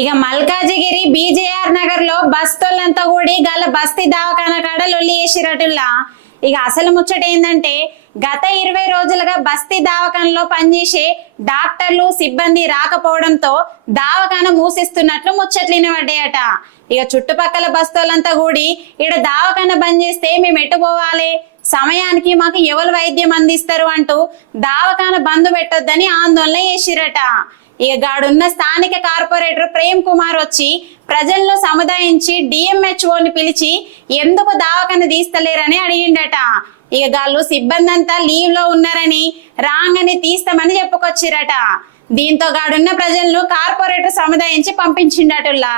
ఇక మల్కాజిగిరి బీజేఆర్ నగర్ లో బస్తోళ్ళంతా కూడి గల బస్తీ దవాఖాన కాడ లొల్లి చేసిరటుల్లా. ఇక అసలు ముచ్చట ఏందంటే గత 20 రోజులుగా బస్తీ దవాఖానలో పనిచేసే డాక్టర్లు సిబ్బంది రాకపోవడంతో దవాఖాన మూసిస్తున్నట్లు ముచ్చట్లు వినబడ్డాయట. ఇక చుట్టుపక్కల బస్తోళ్ళంతా కూడి ఇక్కడ దవాఖాన బంద్ చేస్తే మేము ఎటు పోవాలి, సమయానికి మాకు ఎవరు వైద్యం అందిస్తారు అంటూ దవాఖాన బంద్ పెట్టొద్దని ఆందోళన చేసిరట. ఇక గాడున్న స్థానిక కార్పొరేటర్ ప్రేమ్ కుమార్ వచ్చి ప్రజలను సముదాయించి డిఎంహెచ్ఓని పిలిచి ఎందుకు దవాఖాన తీస్తలేరని అడిగిండట. ఇక గాళ్ళు సిబ్బంది అంతా లీవ్ లో ఉన్నారని రాంగని తీస్తామని చెప్పుకొచ్చిరట. దీంతో గాడున్న ప్రజలను కార్పొరేటర్ సముదాయించి పంపించిండటుల్లా.